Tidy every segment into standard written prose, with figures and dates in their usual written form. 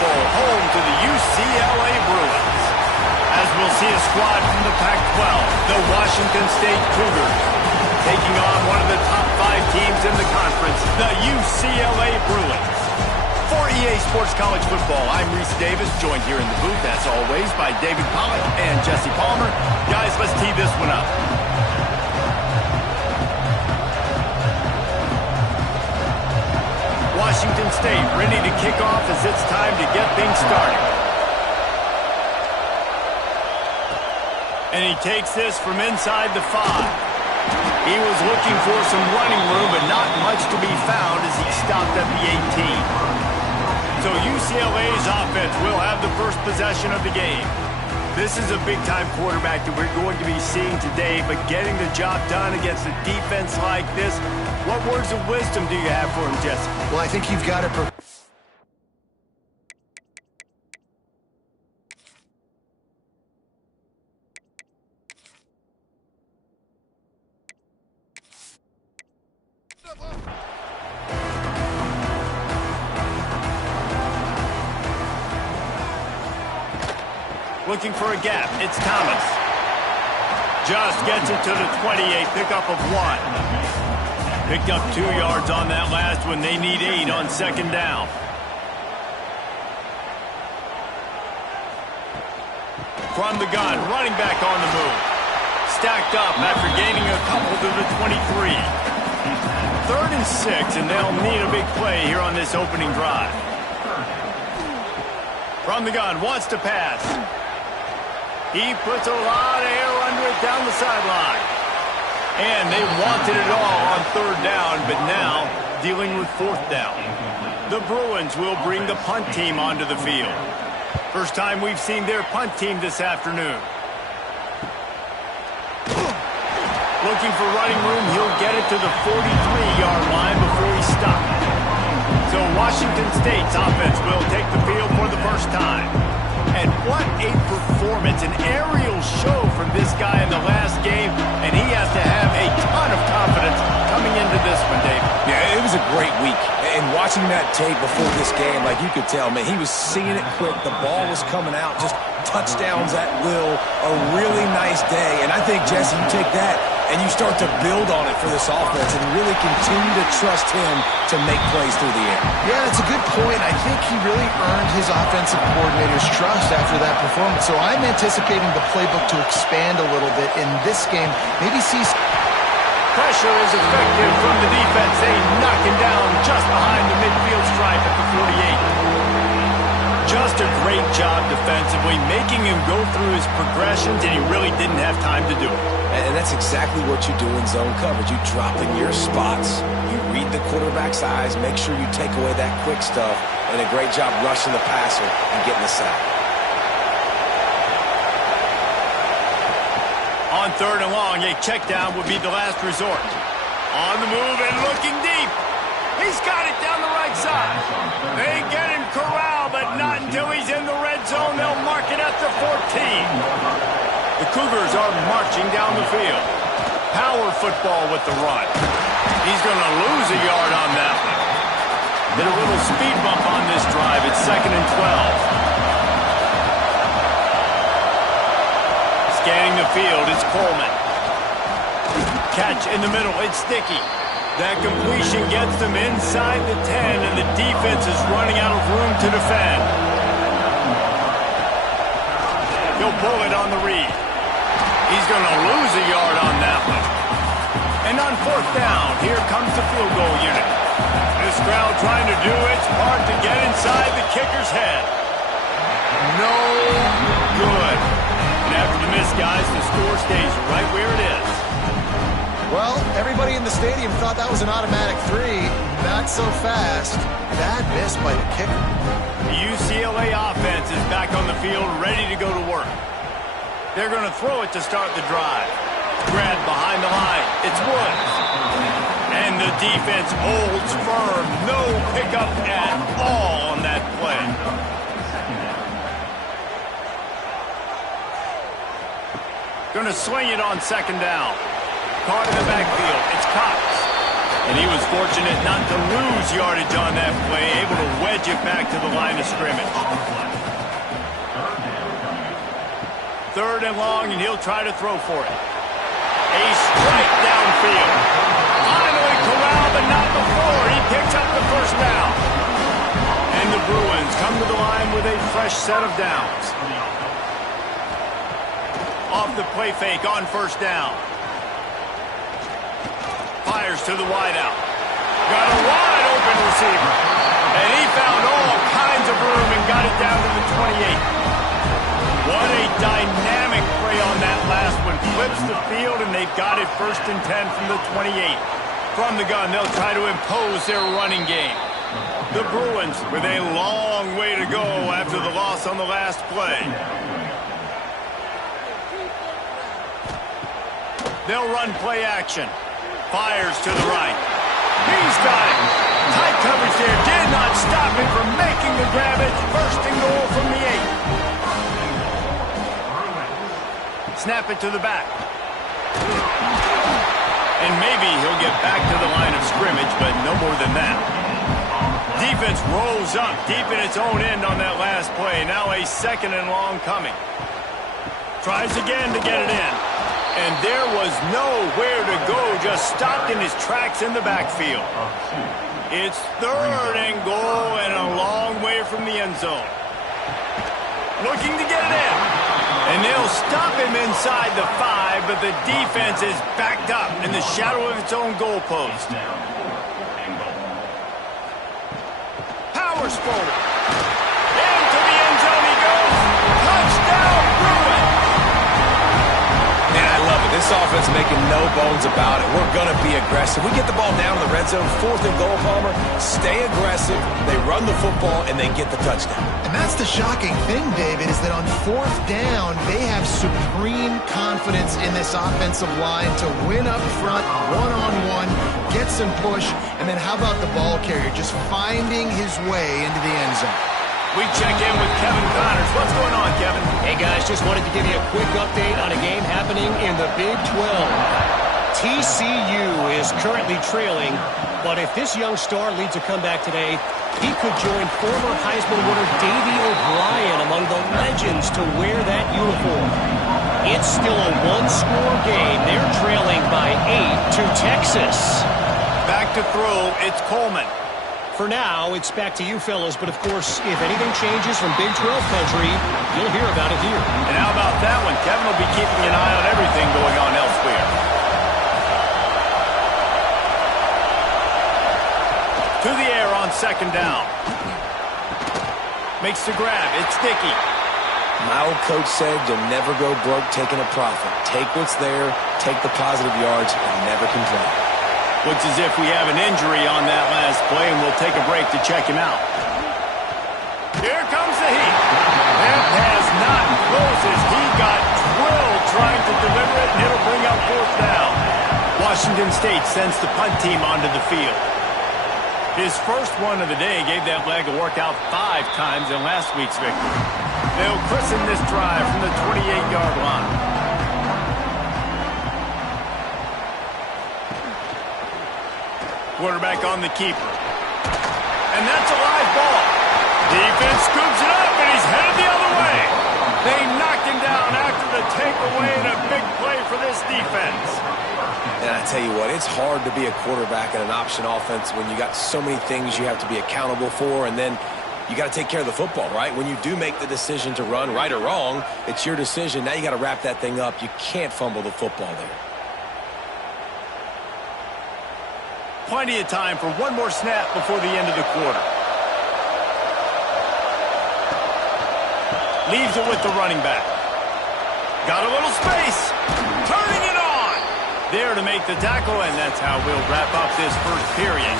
Bowl, home to the UCLA Bruins. As we'll see a squad from the Pac-12, the Washington State Cougars, taking on one of the top 5 teams in the conference, the UCLA Bruins. For EA Sports College Football, I'm Reese Davis, joined here in the booth, as always, by David Pollack and Jesse Palmer. Guys, let's tee this one up. Washington State ready to kick off as it's time to get things started. And he takes this from inside the 5. He was looking for some running room, but not much to be found as he stopped at the 18. So UCLA's offense will have the first possession of the game. This is a big-time quarterback that we're going to be seeing today, but getting the job done against a defense like this, what words of wisdom do you have for him, Jesse? Well, I think you've got to... Looking for a gap. It's Thomas. Just gets it to the 28, pickup of 1. Picked up 2 yards on that last one. They need 8 on second down. From the gun, running back on the move. Stacked up after gaining a couple to the 23. 3rd and 6, and they'll need a big play here on this opening drive. From the gun, wants to pass. He puts a lot of air under it down the sideline. And they wanted it all on 3rd down, but now dealing with 4th down. The Bruins will bring the punt team onto the field. First time we've seen their punt team this afternoon. Looking for running room, he'll get it to the 43-yard line before he stops. So Washington State's offense will take the field for the first time. And what a performance, an aerial show from this guy in the last game, and he has to have a ton of confidence coming into this one, Dave. Yeah, it was a great week. And watching that tape before this game, like you could tell, man, he was seeing it quick. The ball was coming out, just touchdowns at will. A really nice day. And I think, Jesse, you take that and you start to build on it for this offense and really continue to trust him to make plays through the air. Yeah, that's a good point. I think he really earned his offensive coordinator's trust after that performance. So I'm anticipating the playbook to expand a little bit in this game. Maybe see... Pressure is effective from the defense. They knock him down just behind the midfield stripe at the 48. Just a great job defensively, making him go through his progressions, and he really didn't have time to do it. And that's exactly what you do in zone coverage. You drop in your spots, you read the quarterback's eyes, make sure you take away that quick stuff, and a great job rushing the passer and getting the sack. On 3rd and long, a check down would be the last resort. On the move and looking deep. He's got it down the right side. They get him corralled, but not until he's in the red zone. They'll mark it at the 14. The Cougars are marching down the field. Power football with the run. He's going to lose a yard on that one. Did a little speed bump on this drive. It's 2nd and 12. Scanning the field, it's Coleman. Catch in the middle, it's Sticky. That completion gets them inside the 10, and the defense is running out of room to defend. He'll pull it on the read. He's going to lose a yard on that one. And on 4th down, here comes the field goal unit. This crowd trying to do its part to get inside the kicker's head. No good. And after the miss, guys, the score stays right where it is. Well, everybody in the stadium thought that was an automatic 3. Not so fast. Bad miss by the kicker. The UCLA offense is back on the field, ready to go to work. They're going to throw it to start the drive. Grabbed behind the line. It's Woods. And the defense holds firm. No pickup at all on that play. Going to swing it on 2nd down. Caught in the backfield. It's Cox. And he was fortunate not to lose yardage on that play, able to wedge it back to the line of scrimmage. 3rd and long, and he'll try to throw for it. A strike downfield. Finally corralled, but not before. He picks up the first down. And the Bruins come to the line with a fresh set of downs. Off the play fake on 1st down. Fires to the wideout. Got a wide open receiver. And he found all kinds of room and got it down to the 28. What a dynamic play on that last one. Flips the field, and they've got it 1st and 10 from the 28. From the gun, they'll try to impose their running game. The Bruins with a long way to go after the loss on the last play. They'll run play action. Fires to the right. He's got it. Tight coverage there. Did not stop him from making the grab. It's 1st and goal from the 8. Snap it to the back. And maybe he'll get back to the line of scrimmage, but no more than that. Defense rolls up deep in its own end on that last play. Now a 2nd and long coming. Tries again to get it in. And there was nowhere to go, just stopped in his tracks in the backfield. It's 3rd and goal and a long way from the end zone. Looking to get it in. And they'll stop him inside the 5, but the defense is backed up in the shadow of its own goalpost. Powers forward. Into the end zone he goes. Touchdown, Bruins! Man, I love it. This offense making no bones about it. We're going to be aggressive. We get the ball down in the red zone, 4th and goal, Palmer. Stay aggressive. They run the football, and they get the touchdown. And that's the shocking thing, David, is that on 4th down, they have supreme confidence in this offensive line to win up front, one-on-one, get some push, and then how about the ball carrier just finding his way into the end zone? We check in with Kevin Connors. What's going on, Kevin? Hey, guys, just wanted to give you a quick update on a game happening in the Big 12. TCU is currently trailing, but if this young star leads a comeback today, he could join former Heisman winner Davey O'Brien among the legends to wear that uniform. It's still a one-score game. They're trailing by 8 to Texas. Back to throw, it's Coleman. For now, it's back to you fellas, but of course, if anything changes from Big 12 country, you'll hear about it here. And how about that one? Kevin will be keeping an eye on everything going on elsewhere. To the air on 2nd down. Makes the grab. It's Dickey. My old coach said you'll never go broke taking a profit. Take what's there, take the positive yards, and never complain. Looks as if we have an injury on that last play, and we'll take a break to check him out. Here comes the heat. That pass not close as he got drilled trying to deliver it, and it'll bring up 4th down. Washington State sends the punt team onto the field. His first one of the day gave that leg a workout 5 times in last week's victory. They'll christen this drive from the 28-yard line. Quarterback on the keeper. And that's a live ball. Defense scoops it up, and he's headed the other way. They knocked him down after the takeaway, and a big play for this defense. And I tell you what, it's hard to be a quarterback in an option offense when you got so many things you have to be accountable for, and then you got to take care of the football, right? When you do make the decision to run, right or wrong, it's your decision. Now you got to wrap that thing up. You can't fumble the football there. Plenty of time for one more snap before the end of the quarter. Leaves it with the running back. Got a little space. Turning it on. There to make the tackle, and that's how we'll wrap up this first period.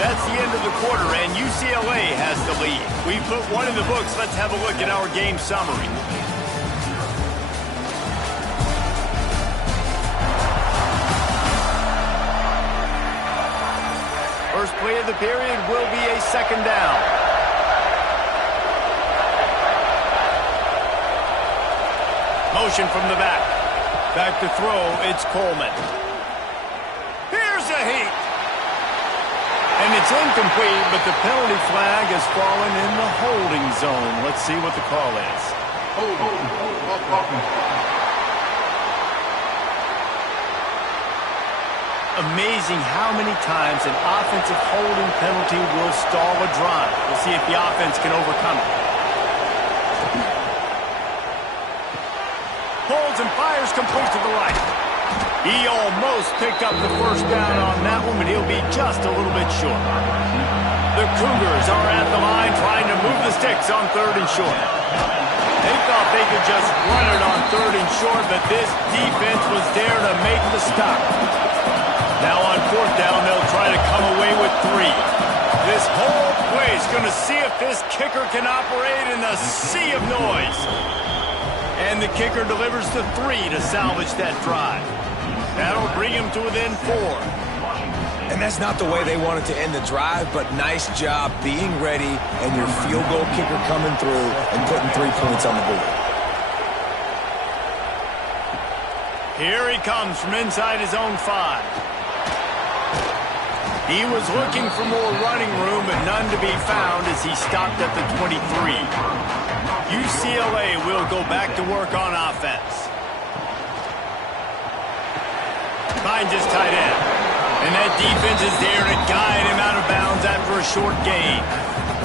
That's the end of the quarter, and UCLA has the lead. We put one in the books. Let's have a look at our game summary. First play of the period will be a 2nd down. Motion from the back. Back to throw, it's Coleman. Here's a heat. it's incomplete, but the penalty flag has fallen in the holding zone. Let's see what the call is. Amazing how many times an offensive holding penalty will stall a drive. We'll see if the offense can overcome it. Pulls and fires complete to the right. He almost picked up the first down on that one, but he'll be just a little bit short. The Cougars are at the line trying to move the sticks on 3rd and short. They thought they could just run it on 3rd and short, but this defense was there to make the stop. Now on 4th down, they'll try to come away with 3. This whole play is going to see if this kicker can operate in the sea of noise. And the kicker delivers the 3 to salvage that drive. That'll bring him to within 4. And that's not the way they wanted to end the drive, but nice job being ready and your field goal kicker coming through and putting 3 points on the board. Here he comes from inside his own 5. He was looking for more running room, but none to be found as he stopped at the 23. UCLA will go back to work on offense. Finds his tight end. And that defense is there to guide him out of bounds after a short gain.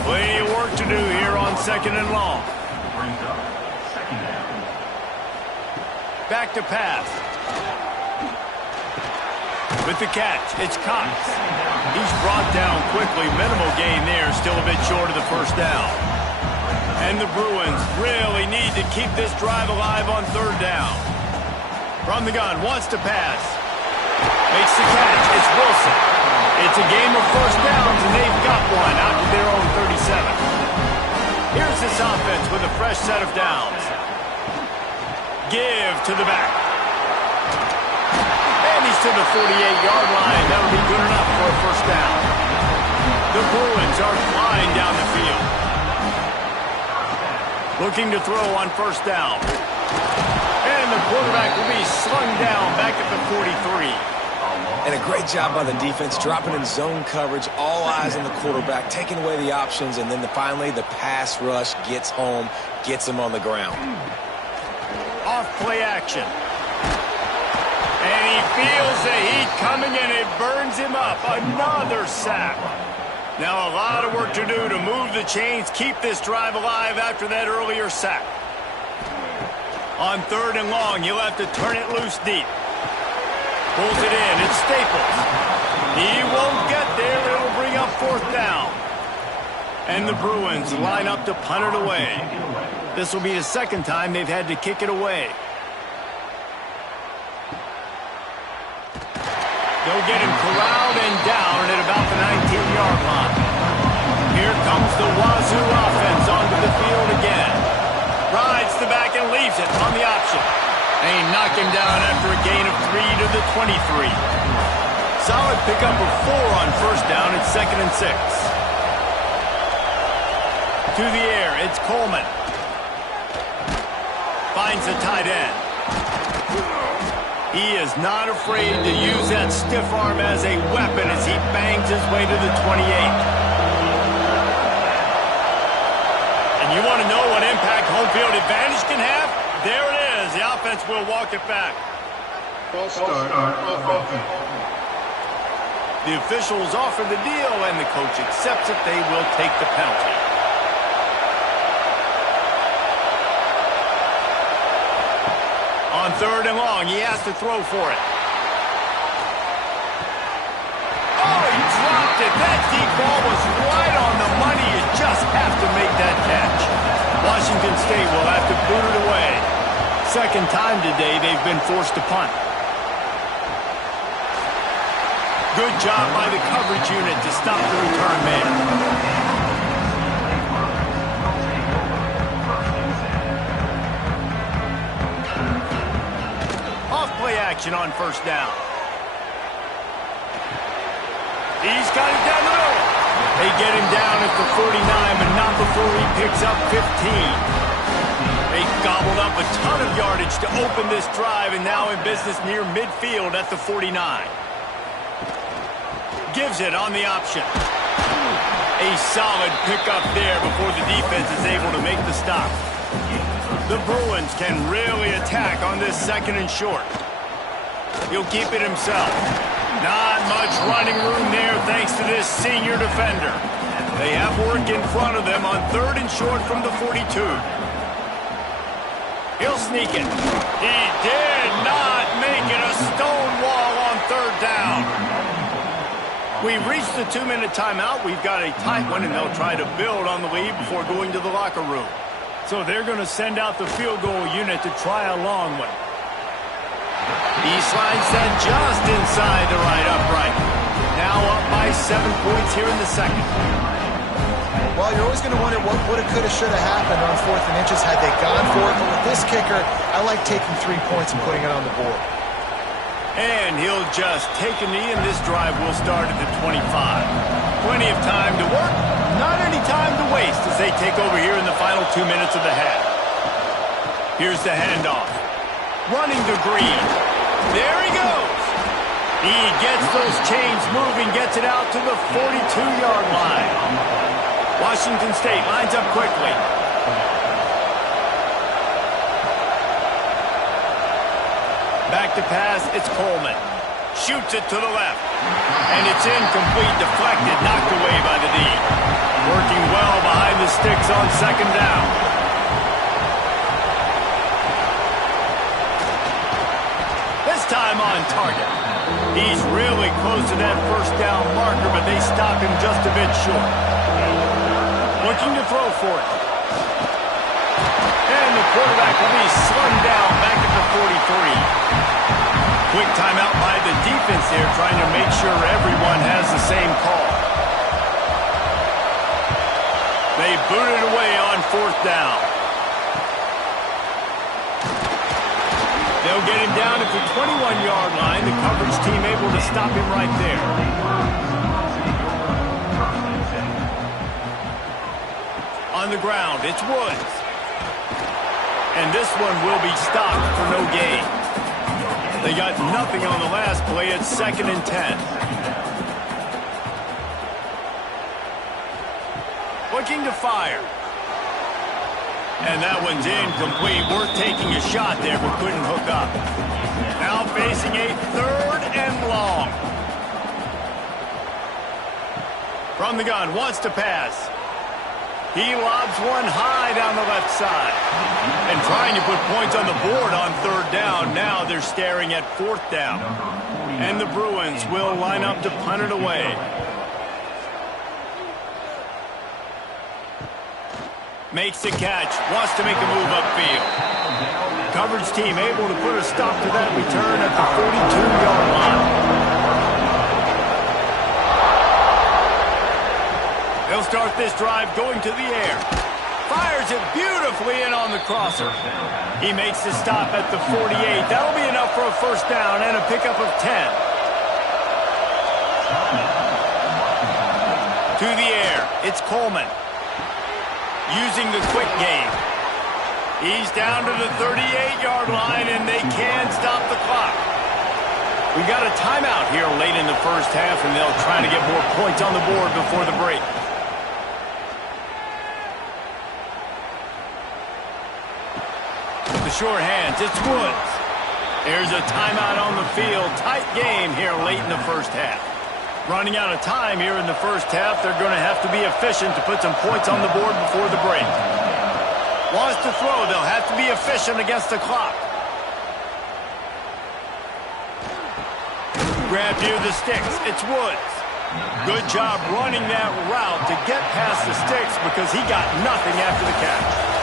Plenty of work to do here on 2nd and long. Back to pass. With the catch, it's Cox. He's brought down quickly. Minimal gain there, still a bit short of the first down. And the Bruins really need to keep this drive alive on 3rd down. From the gun, wants to pass. Makes the catch. It's Wilson. It's a game of first downs, and they've got one out to their own 37. Here's this offense with a fresh set of downs. Give to the back. And he's to the 48-yard line. That'll be good enough for a first down. The Bruins are flying down the field. Looking to throw on first down. And the quarterback will be slung down back at the 43. And a great job by the defense, dropping in zone coverage, all eyes on the quarterback, taking away the options, and then finally the pass rush gets home, gets him on the ground. Off play action. And he feels the heat coming, and it burns him up. Another sack. Now a lot of work to do to move the chains, keep this drive alive after that earlier sack. On 3rd and long, you'll have to turn it loose deep. Pulls it in. It's Staples. He won't get there. It'll bring up 4th down. And the Bruins line up to punt it away. This will be the 2nd time they've had to kick it away. They'll get him corralled and down at about the 19-yard line. Here comes the Wazoo offense onto the field again. Rides the back and leaves it on the option. They knock him down after a gain of 3 to the 23. Solid pickup of 4 on first down at 2nd and 6. To the air, it's Coleman. Finds the tight end. He is not afraid to use that stiff arm as a weapon as he bangs his way to the 28. And you want to know what impact home field advantage can have? There it is. The offense will walk it back. False start offense. The officials offer the deal, and the coach accepts it. They will take the penalty. On 3rd and long, he has to throw for it. Oh, he dropped it. That deep ball was right on the money. You just have to make that catch. Washington State will have to boot it away. 2nd time today they've been forced to punt. Good job by the coverage unit to stop the return man. Off-play action on first down. He's got it down the middle. They get him down at the 49, but not before he picks up 15. They gobbled up a ton of yardage to open this drive, and now in business near midfield at the 49. Gives it on the option. A solid pickup there before the defense is able to make the stop. The Bruins can really attack on this 2nd and short. He'll keep it himself. Not much running room there thanks to this senior defender. They have work in front of them on 3rd and short from the 42. He'll sneak it. He did not make it. A stone wall on 3rd down. We've reached the 2-minute timeout. We've got a tight one, and they'll try to build on the lead before going to the locker room. So they're going to send out the field goal unit to try a long one. He slides that just inside the right upright. Now up by 7 points here in the 2nd. Well, you're always going to wonder what woulda, coulda, shoulda happened on 4th and inches had they gone for it. But with this kicker, I like taking 3 points and putting it on the board. And he'll just take a knee, and this drive will start at the 25. Plenty of time to work, not any time to waste as they take over here in the final 2 minutes of the half. Here's the handoff. Running to Green. There he goes. He gets those chains moving, gets it out to the 42-yard line. Washington State lines up quickly. Back to pass, it's Coleman. Shoots it to the left. And it's incomplete, deflected, knocked away by the D. Working well behind the sticks on 2nd down. This time on target. He's really close to that 1st down marker, but they stop him just a bit short. Looking to throw for it. And the quarterback will be slung down back at the 43. Quick timeout by the defense there, trying to make sure everyone has the same call. They boot it away on 4th down. They'll get him down at the 21-yard line. The coverage team able to stop him right there. On the ground, it's Woods. And this one will be stopped for no gain. They got nothing on the last play. It's 2nd and 10. Looking to fire. And that one's incomplete. Worth taking a shot there, but couldn't hook up. Now facing a 3rd and long. From the gun, wants to pass. He lobs one high down the left side. And trying to put points on the board on 3rd down. Now they're staring at 4th down. And the Bruins will line up to punt it away. Makes the catch. Wants to make a move upfield. Coverage team able to put a stop to that return at the 42-yard line. They'll start this drive going to the air. Fires it beautifully in on the crosser. He makes the stop at the 48. That'll be enough for a 1st down and a pickup of 10. To the air. It's Coleman. Using the quick game. He's down to the 38-yard line, and they can stop the clock. We've got a timeout here late in the 1st half, and they'll try to get more points on the board before the break. Short hands, it's Woods. There's a timeout on the field. Tight game here late in the 1st half. Running out of time here in the 1st half. They're going to have to be efficient to put some points on the board before the break. Wants to throw. They'll have to be efficient against the clock. Grab near the sticks. It's Woods. Good job running that route to get past the sticks because he got nothing after the catch.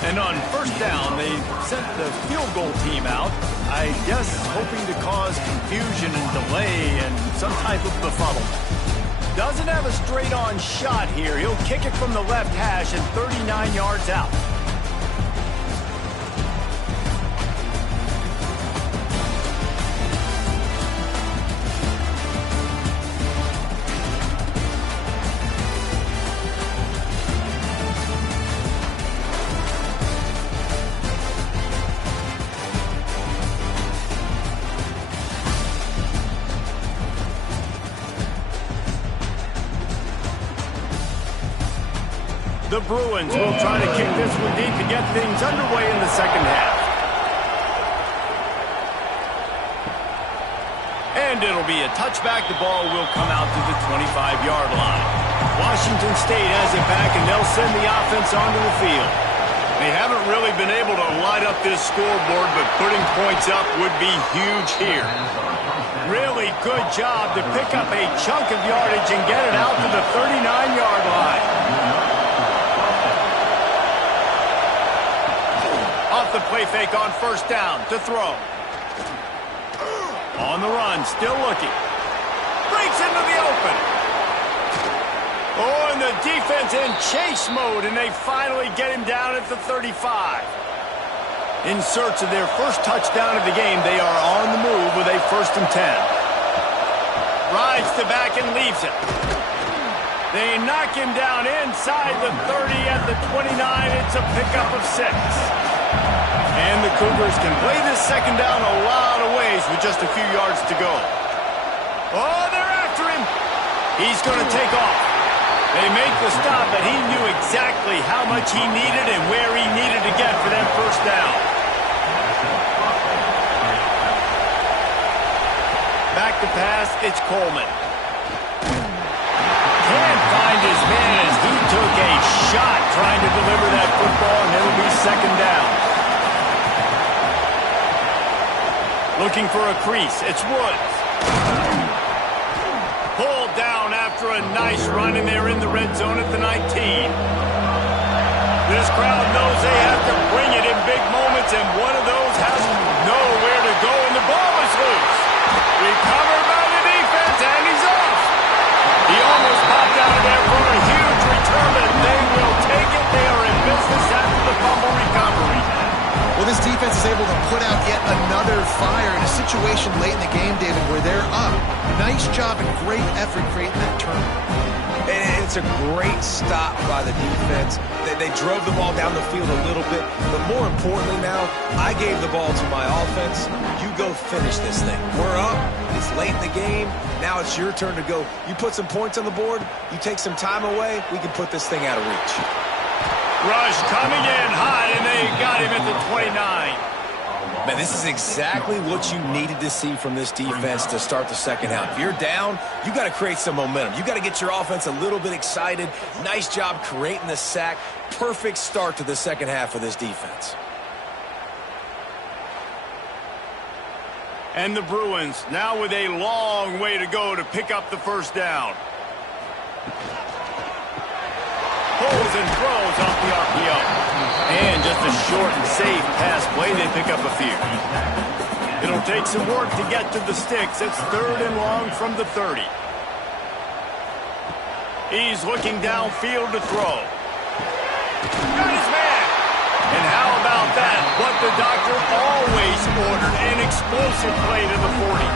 And on 1st down, they sent the field goal team out, I guess hoping to cause confusion and delay and some type of befuddlement. Doesn't have a straight-on shot here. He'll kick it from the left hash and 39 yards out. The Bruins will try to kick this one deep to get things underway in the second half. And it'll be a touchback. The ball will come out to the 25-yard line. Washington State has it back, and they'll send the offense onto the field. They haven't really been able to light up this scoreboard, but putting points up would be huge here. Really good job to pick up a chunk of yardage and get it out to the 39-yard line. Off the play fake on first down to throw. On the run, still looking. Breaks into the open. Oh, and the defense in chase mode, and they finally get him down at the 35. In search of their first touchdown of the game, they are on the move with a 1st and 10. Rides to back and leaves it. They knock him down inside the 30 at the 29. It's a pickup of 6. And the Cougars can play this second down a lot of ways with just a few yards to go. Oh, they're after him. He's going to take off. They make the stop, but he knew exactly how much he needed and where he needed to get for that first down. Back to pass, it's Coleman. Can't find his man as he took a shot trying to deliver that football, and it'll be second down. Looking for a crease, it's Woods. Pulled down after a nice run, and they're in the red zone at the 19. This crowd knows they have to bring it in big moments, and one of those has nowhere to go, and the ball is loose. Recovered by the defense, and he's off. He almost popped out of there for a huge return, but they will take it. They are in business after the fumble recovery. Well, this defense is able to put out yet another fire in a situation late in the game, David, where they're up. Nice job and great effort creating that turnover. And it's a great stop by the defense. They drove the ball down the field a little bit, but more importantly now, I gave the ball to my offense. You go finish this thing. We're up. It's late in the game. Now it's your turn to go. You put some points on the board. You take some time away. We can put this thing out of reach. Rush coming in hot, and they got him at the 29. Man, this is exactly what you needed to see from this defense to start the second half. If you're down, you got to create some momentum. You got to get your offense a little bit excited. Nice job creating the sack. Perfect start to the second half of this defense. And the Bruins now with a long way to go to pick up the first down. Pulls and throws off the RPO. And just a short and safe pass play, they pick up a few. It'll take some work to get to the sticks. It's 3rd and long from the 30. He's looking downfield to throw. Got his man. And how about that? What the doctor always ordered, an explosive play to the 40.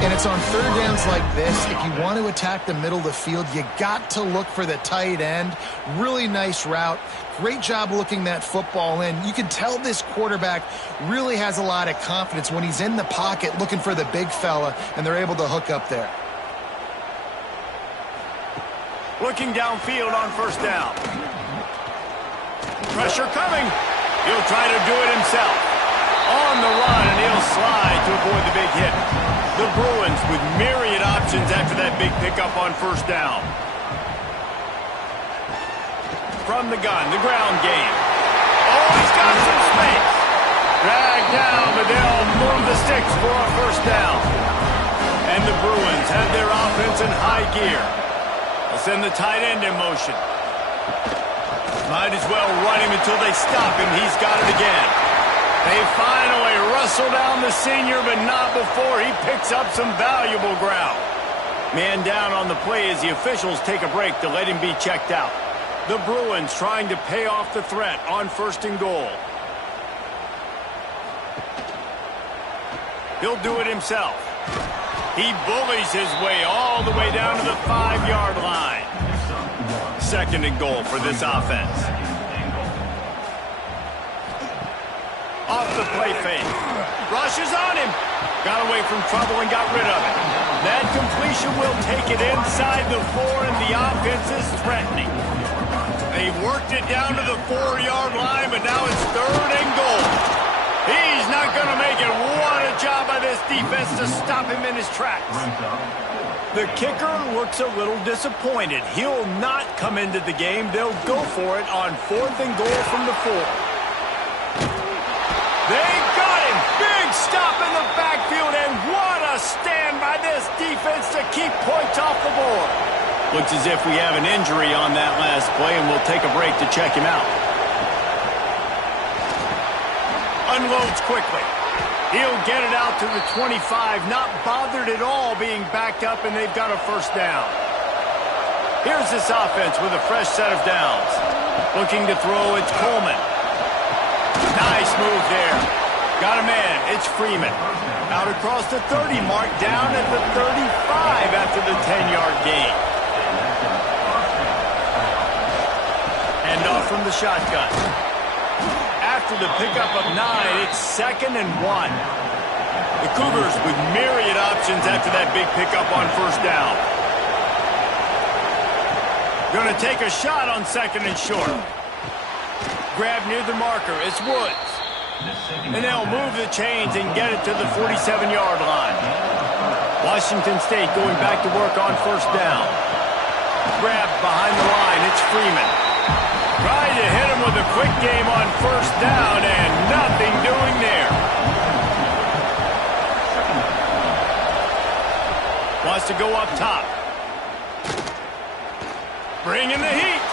And it's on 3rd downs like this. If you want to attack the middle of the field, you got to look for the tight end. Really nice route. Great job looking that football in. You can tell this quarterback really has a lot of confidence when he's in the pocket looking for the big fella, and they're able to hook up there. Looking downfield on first down. Pressure coming. He'll try to do it himself. On the run, and he'll slide to avoid the big hit. The Bruins with myriad options after that big pickup on first down. From the gun, the ground game. Oh, he's got some space. Dragged down, but they'll move the sticks for a first down. And the Bruins have their offense in high gear. They'll send the tight end in motion. Might as well run him until they stop him. He's got it again. They finally wrestle down the senior, but not before he picks up some valuable ground. Man down on the play as the officials take a break to let him be checked out. The Bruins trying to pay off the threat on 1st and goal. He'll do it himself. He bullies his way all the way down to the 5-yard line. 2nd and goal for this offense. Off the play fake. Rushes on him. Got away from trouble and got rid of it. That completion will take it inside the 4, and the offense is threatening. They've worked it down to the 4-yard line, but now it's 3rd and goal. He's not going to make it. What a job by this defense to stop him in his tracks. The kicker looks a little disappointed. He'll not come into the game. They'll go for it on 4th and goal from the 4. They got him. Big stop in the backfield, and what a stand by this defense to keep points off the board. Looks as if we have an injury on that last play, and we'll take a break to check him out. Unloads quickly. He'll get it out to the 25, not bothered at all being backed up, and they've got a 1st down. Here's this offense with a fresh set of downs. Looking to throw, it's Coleman. Nice move there. Got a man, it's Freeman. Out across the 30 mark, down at the 35 after the 10-yard gain. Hand off from the shotgun. After the pickup of 9, it's 2nd and 1. The Cougars with myriad options after that big pickup on 1st down. Going to take a shot on 2nd and short. Grab near the marker, it's Woods. And they'll move the chains and get it to the 47-yard line. Washington State going back to work on 1st down. Grab behind the line, it's Freeman. Trying to hit him with a quick game on 1st down, and nothing doing there. Wants to go up top. Bringing the heat.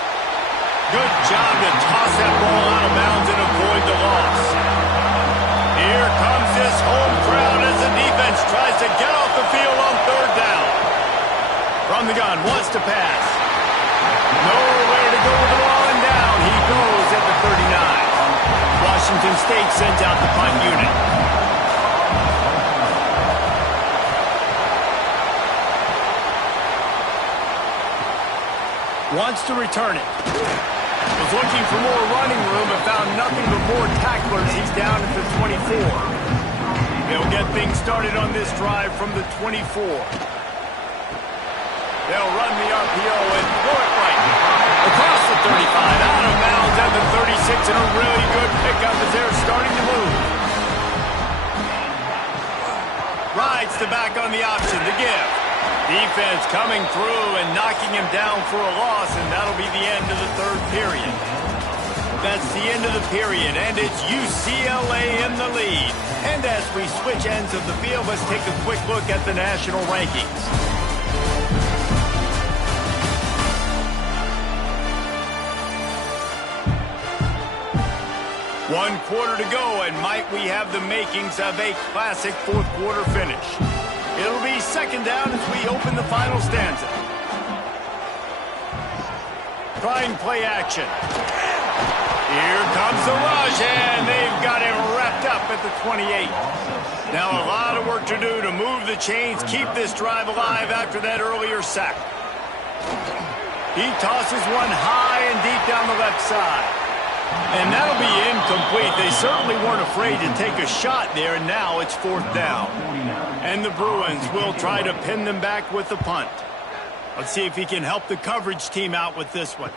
Good job to toss that ball out of bounds and avoid the loss. Here comes this home crowd as the defense tries to get off the field on 3rd down. From the gun, wants to pass. Nowhere to go with the ball, and down he goes at the 39. Washington State sends out the punt unit. Wants to return it. Was looking for more running room, but found nothing but more tacklers. He's down at the 24. They'll get things started on this drive from the 24. They'll run the RPO and throw it right across the 35, out of bounds at the 36, and a really good pickup as they're starting to move. Rides the back on the option, the give. Defense coming through and knocking him down for a loss, and that'll be the end of the 3rd period. That's the end of the period, and it's UCLA in the lead. And as we switch ends of the field, let's take a quick look at the national rankings. One quarter to go, and might we have the makings of a classic 4th quarter finish. It'll be 2nd down as we open the final stanza. Trying play action. Here comes the rush, and they've got him wrapped up at the 28. Now a lot of work to do to move the chains, keep this drive alive after that earlier sack. He tosses one high and deep down the left side. And that'll be incomplete. They certainly weren't afraid to take a shot there, and now it's 4th down. And the Bruins will try to pin them back with the punt. Let's see if he can help the coverage team out with this one.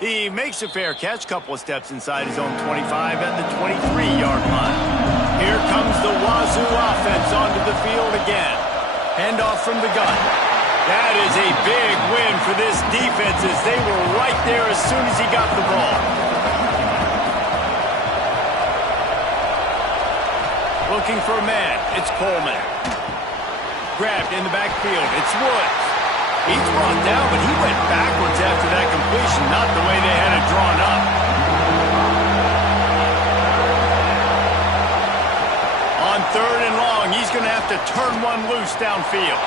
He makes a fair catch, couple of steps inside his own 25 at the 23-yard line. Here comes the Wazoo offense onto the field again. Handoff from the gun. That is a big win for this defense as they were right there as soon as he got the ball. Looking for a man, it's Coleman. Grabbed in the backfield, it's Woods. He's brought down, but he went backwards after that completion, not the way they had it drawn up. On 3rd and long, he's going to have to turn one loose downfield.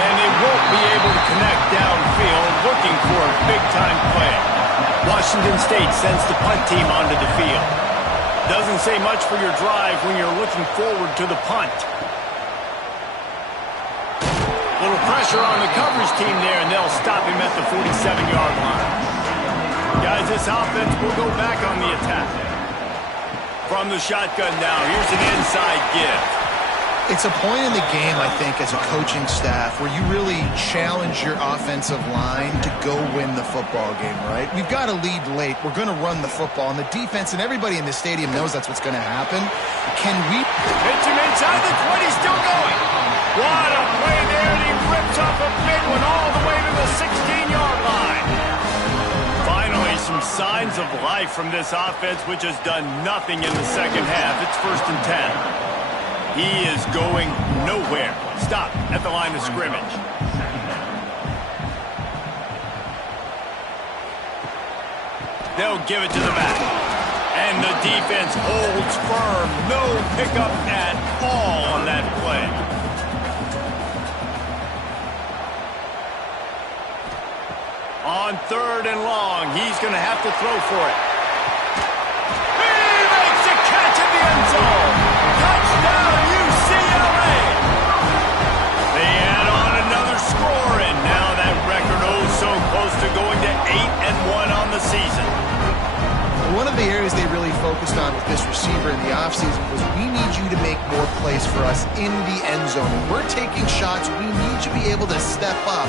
And they won't be able to connect downfield, looking for a big-time play. Washington State sends the punt team onto the field. Doesn't say much for your drive when you're looking forward to the punt. Little pressure on the coverage team there, and they'll stop him at the 47-yard line. Guys, this offense will go back on the attack. From the shotgun now, here's an inside give. It's a point in the game, I think, as a coaching staff where you really challenge your offensive line to go win the football game, right? We've got to lead late. We're going to run the football. And the defense and everybody in the stadium knows that's what's going to happen. Can we... Hits him inside the 20, still going. What a play there, and he rips off a big one all the way to the 16-yard line. Finally, some signs of life from this offense, which has done nothing in the second half. It's 1st and 10. He is going nowhere. Stop at the line of scrimmage. They'll give it to the back. And the defense holds firm. No pickup at all on that play. On 3rd and long, he's going to have to throw for it. He makes a catch in the end zone. Touchdown, UCLA! They add on another score, and now that record so close to going to 8-1 on the season. One of the areas they really focused on with this receiver in the offseason was we need you to make more plays for us in the end zone. When we're taking shots, we need you to be able to step up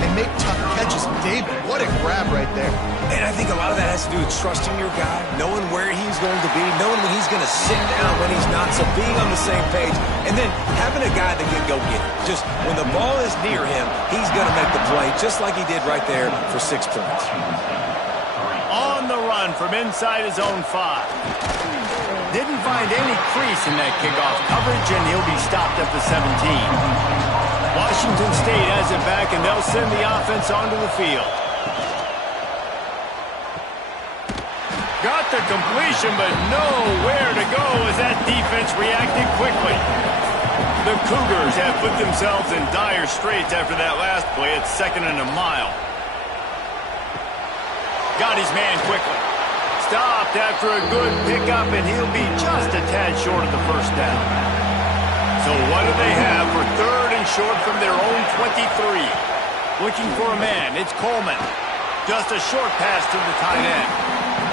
and make tough catches. David, what a grab right there. And I think a lot of that has to do with trusting your guy, knowing where he's going to be, knowing when he's going to sit down, when he's not, so being on the same page, and then having a guy that can go get it. Just when the ball is near him, he's going to make the play, just like he did right there for 6 points. On the run from inside his own 5. Didn't find any crease in that kickoff coverage, and he'll be stopped at the 17. Washington State has it back, and they'll send the offense onto the field. Got the completion, but nowhere to go as that defense reacted quickly. The Cougars have put themselves in dire straits after that last play. It's 2nd and a mile. Got his man quickly. Stopped after a good pickup, and he'll be just a tad short of the 1st down. So what do they have for 3rd and short from their own 23? Looking for a man. It's Coleman. Just a short pass to the tight end.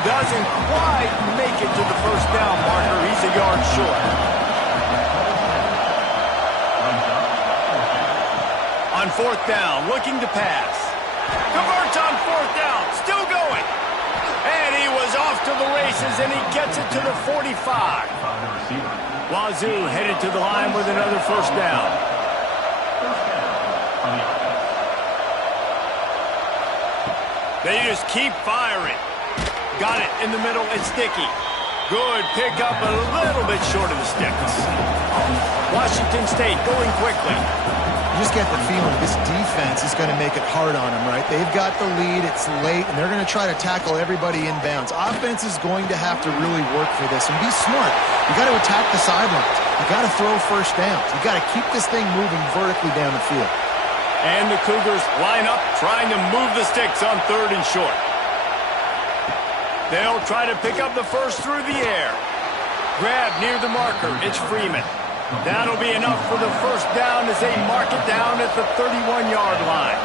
Doesn't quite make it to the 1st down marker. He's a yard short. On 4th down, looking to pass. Converts on 4th down. Still going. And he was off to the races, and he gets it to the 45. Wazoo headed to the line with another 1st down. They just keep firing. Got it in the middle. It's Dickey. Good pickup, a little bit short of the sticks. Washington State going quickly. You just get the feeling this defense is going to make it hard on them, right? They've got the lead, it's late, and they're going to try to tackle everybody inbounds. Offense is going to have to really work for this and be smart. You got to attack the sidelines. You got to throw 1st downs. You got to keep this thing moving vertically down the field. And the Cougars line up, trying to move the sticks on 3rd and short. They'll try to pick up the 1st through the air. Grab near the marker. It's Freeman. That'll be enough for the 1st down as they mark it down at the 31-yard line.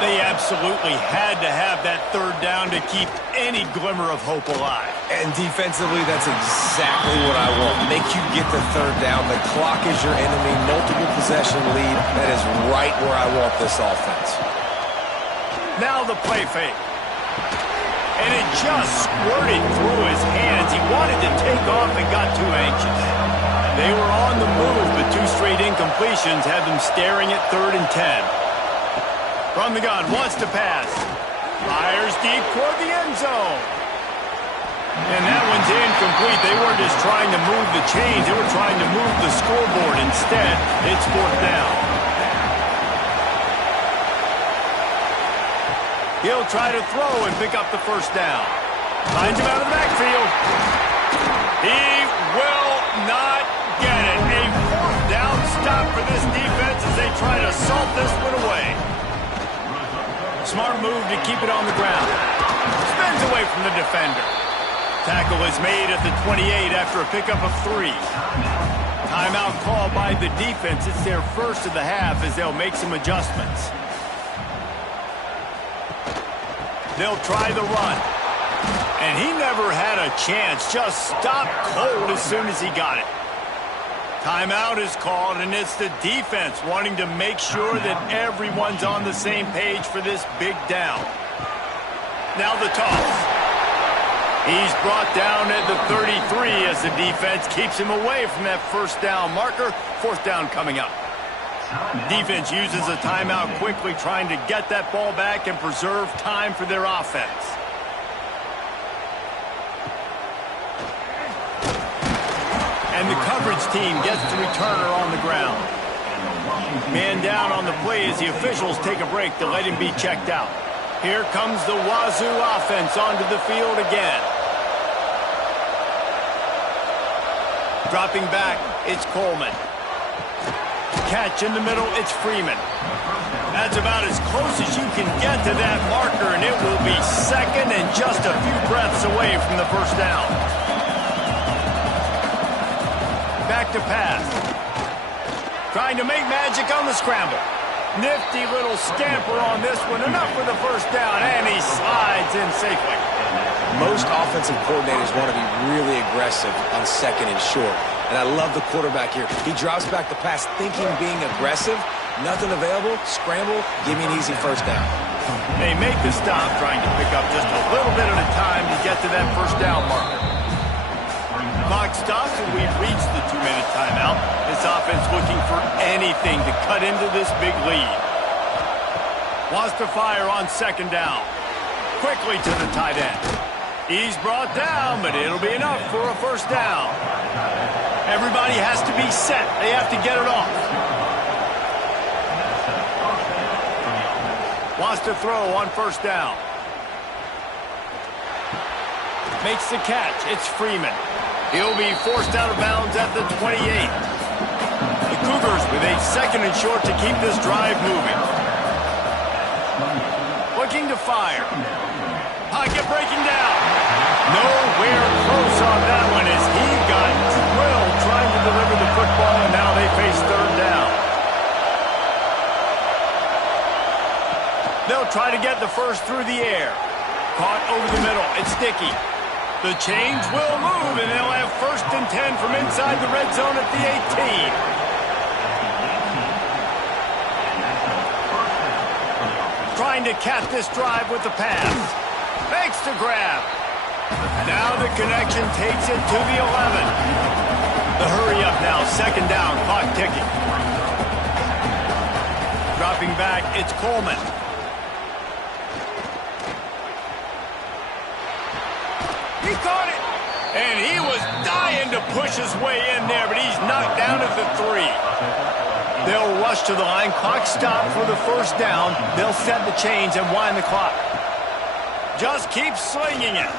They absolutely had to have that 3rd down to keep any glimmer of hope alive. And defensively, that's exactly what I want. Make you get the 3rd down. The clock is your enemy. Multiple possession lead. That is right where I want this offense. Now the play fake. And it just squirted through his hands. He wanted to take off and got too anxious. They were on the move, but 2 straight incompletions have them staring at 3rd and 10. From the gun, wants to pass. Fires deep toward the end zone. And that one's incomplete. They weren't just trying to move the chains. They were trying to move the scoreboard. Instead, it's 4th down. He'll try to throw and pick up the 1st down. Finds him out of the backfield. He will not get it. A 4th down stop for this defense as they try to salt this one away. Smart move to keep it on the ground. Spins away from the defender. Tackle is made at the 28 after a pickup of 3. Timeout called by the defense. It's their 1st of the half as they'll make some adjustments. They'll try the run. And he never had a chance. Just stopped cold as soon as he got it. Timeout is called, and it's the defense wanting to make sure that everyone's on the same page for this big down. Now the toss. He's brought down at the 33 as the defense keeps him away from that first down marker. Fourth down coming up. Defense uses a timeout quickly, trying to get that ball back and preserve time for their offense. And the coverage team gets the returner on the ground. Man down on the play as the officials take a break to let him be checked out. Here comes the Wazoo offense onto the field again. Dropping back, it's Coleman. Catch in the middle, it's Freeman. That's about as close as you can get to that marker, and it will be second and just a few breaths away from the first down. Back to pass. Trying to make magic on the scramble. Nifty little scamper on this one. Enough for the first down, and he slides in safely. Most offensive coordinators want to be really aggressive on second and short. And I love the quarterback here. He drops back the pass thinking being aggressive. Nothing available. Scramble. Give me an easy first down. They make the stop, trying to pick up just a little bit at a time to get to that first down marker. Clock stops, and we've reached the 2-minute timeout. This offense looking for anything to cut into this big lead. Wants to fire on second down. Quickly to the tight end. He's brought down, but it'll be enough for a first down. Everybody has to be set. They have to get it off. Wants to throw on first down. Makes the catch. It's Freeman. He'll be forced out of bounds at the 28. The Cougars with a second and short to keep this drive moving. Looking to fire. Pocket breaking down. Nowhere close on that one as he got drilled trying to deliver the football, and now they face third down. They'll try to get the first through the air. Caught over the middle. It's Dickey. The chains will move, and they'll have first and 10 from inside the red zone at the 18. Trying to cap this drive with the pass. Makes the grab. Now the connection takes it to the 11. The hurry up now, second down, clock ticking. Dropping back, it's Coleman. He caught it, and he was dying to push his way in there, but he's knocked down at the 3. They'll rush to the line. Clock stop for the first down. They'll set the chains and wind the clock. Just keep slinging it.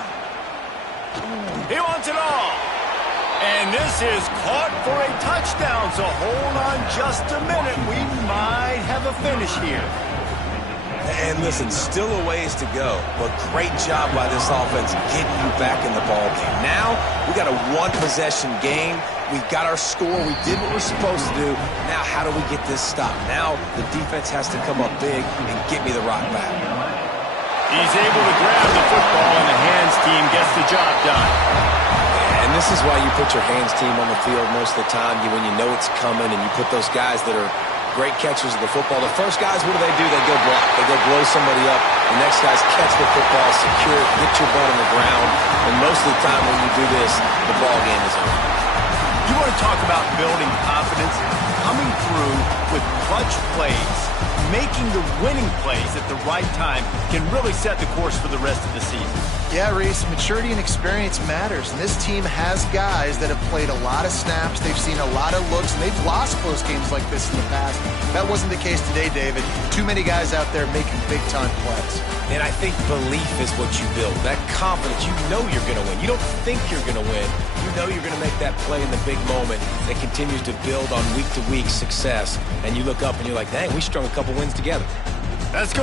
He wants it all. And this is caught for a touchdown, so hold on just a minute. We might have a finish here. And listen, still a ways to go, but great job by this offense getting you back in the ball game. Now, we got a one-possession game. We got our score. We did what we're supposed to do. Now, how do we get this stopped? Now, the defense has to come up big and get me the rock back. He's able to grab the football, and the hands team gets the job done. And this is why you put your hands team on the field most of the time, when you know it's coming, and you put those guys that are great catchers of the football. The first guys, what do? They go block. They go blow somebody up. The next guys catch the football, secure it, get your butt on the ground. And most of the time when you do this, the ball game is over. You want to talk about building confidence? Coming through with clutch plays, making the winning plays at the right time can really set the course for the rest of the season. Yeah, Reese, maturity and experience matters, and this team has guys that have played a lot of snaps. They've seen a lot of looks, and they've lost close games like this in the past. That wasn't the case today, David. Too many guys out there making big-time plays. And I think belief is what you build. That confidence, you know you're going to win. You don't think you're going to win. You know you're going to make that play in the big moment that continues to build on week-to-week success. And you look up and you're like, dang, we strung a couple wins together. That's going to